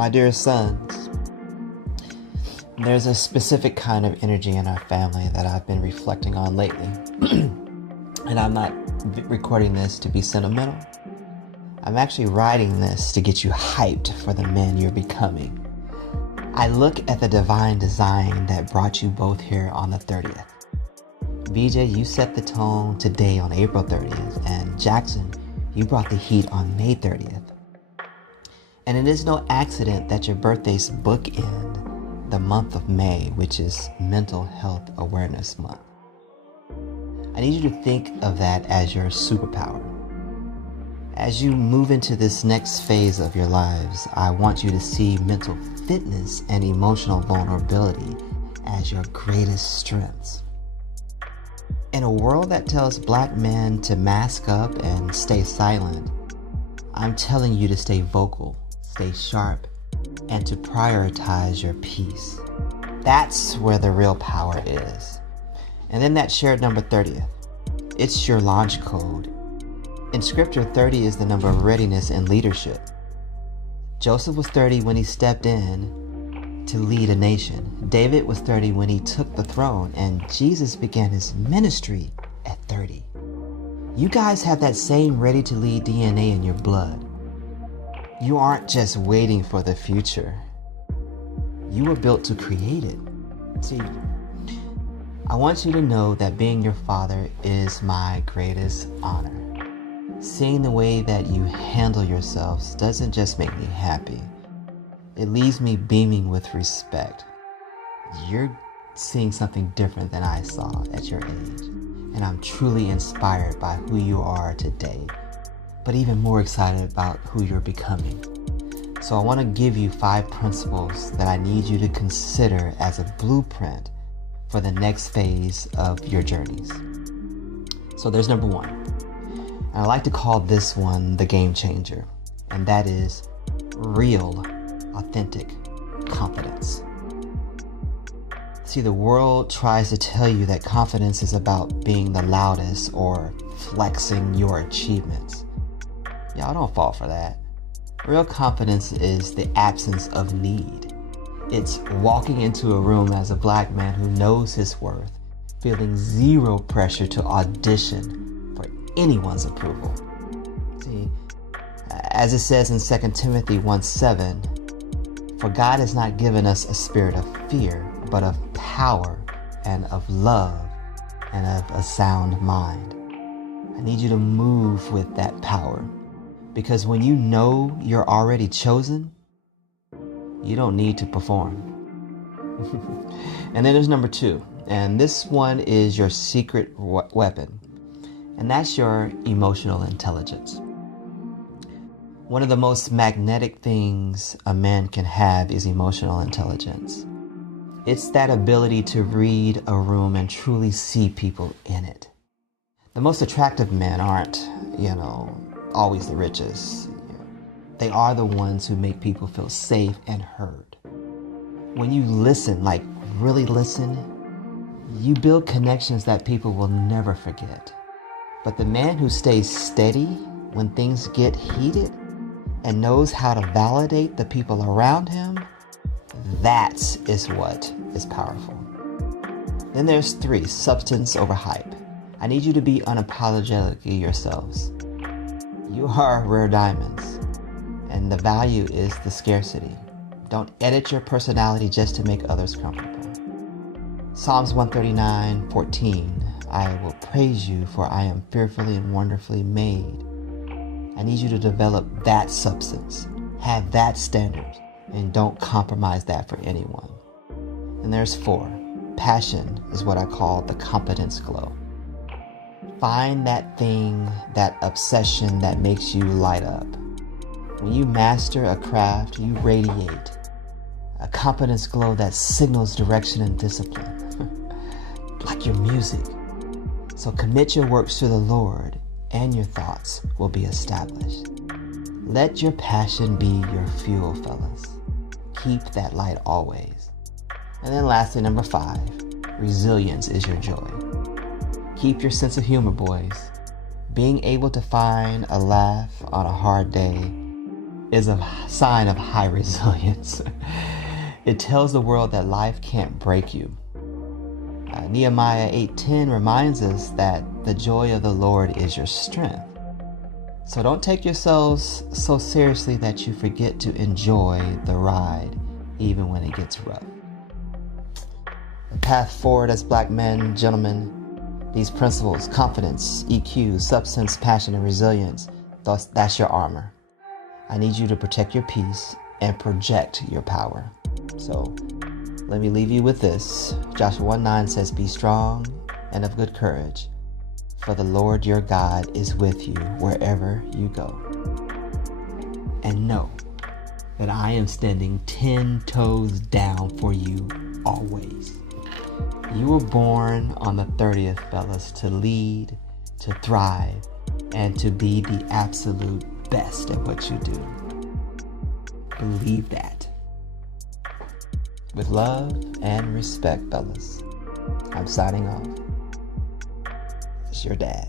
My dear sons, there's a specific kind of energy in our family that I've been reflecting on lately. And I'm not recording this to be sentimental. I'm actually writing this to get you hyped for the men you're becoming. I look at the divine design that brought you both here on the 30th. BJ, you set the tone today on April 30th, and Jackson, you brought the heat on May 30th. And it is no accident that your birthdays bookend the month of May, which is Mental Health Awareness Month. I need you to think of that as your superpower. As you move into this next phase of your lives, I want you to see mental fitness and emotional vulnerability as your greatest strengths. In a world that tells black men to mask up and stay silent, I'm telling you to stay vocal, stay sharp, and to prioritize your peace. That's where the real power is. And then that shared number 30th. It's your launch code. In scripture, 30 is the number of readiness and leadership. Joseph was 30 when he stepped in to lead a nation. David was 30 when he took the throne, and Jesus began his ministry at 30. You guys have that same ready to lead DNA in your blood. You aren't just waiting for the future. You were built to create it. See, I want you to know that being your father is my greatest honor. Seeing the way that you handle yourselves doesn't just make me happy. It leaves me beaming with respect. You're seeing something different than I saw at your age. And I'm truly inspired by who you are today, but even more excited about who you're becoming. So I want to give you 5 principles that I need you to consider as a blueprint for the next phase of your journeys. So there's number 1. And I like to call this one the game changer. And that is real, authentic confidence. See, the world tries to tell you that confidence is about being the loudest or flexing your achievements. Y'all don't fall for that. Real confidence is the absence of need. It's walking into a room as a black man who knows his worth, feeling zero pressure to audition for anyone's approval. See, as it says in 2 Timothy 1:7, for God has not given us a spirit of fear, but of power and of love and of a sound mind. I need you to move with that power, because when you know you're already chosen, you don't need to perform. And then there's number 2, and this one is your secret weapon, and that's your emotional intelligence. One of the most magnetic things a man can have is emotional intelligence. It's that ability to read a room and truly see people in it. The most attractive men aren't, always the richest. They are the ones who make people feel safe and heard. When you listen, like really listen, you build connections that people will never forget. But the man who stays steady when things get heated and knows how to validate the people around him, that is what is powerful. Then there's 3, substance over hype. I need you to be unapologetically yourselves. You are rare diamonds, and the value is the scarcity. Don't edit your personality just to make others comfortable. Psalms 139:14, I will praise you, for I am fearfully and wonderfully made. I need you to develop that substance, have that standard, and don't compromise that for anyone. And there's 4. Passion is what I call the competence glow. Find that thing, that obsession that makes you light up. When you master a craft, you radiate a competence glow that signals direction and discipline, like your music. So commit your works to the Lord, and your thoughts will be established. Let your passion be your fuel, fellas. Keep that light always. And then lastly, number 5, resilience is your joy. Keep your sense of humor, boys. Being able to find a laugh on a hard day is a sign of high resilience. It tells the world that life can't break you. Nehemiah 8:10 reminds us that the joy of the Lord is your strength. So don't take yourselves so seriously that you forget to enjoy the ride, even when it gets rough. The path forward as Black men, gentlemen, these principles, confidence, EQ, substance, passion, and resilience, that's your armor. I need you to protect your peace and project your power. So let me leave you with this. Joshua 1:9 says, "Be strong and of good courage, for the Lord your God is with you wherever you go. And know that I am standing 10 toes down for you always." You were born on the 30th, fellas, to lead, to thrive, and to be the absolute best at what you do. Believe that. With love and respect, fellas, I'm signing off. It's your dad.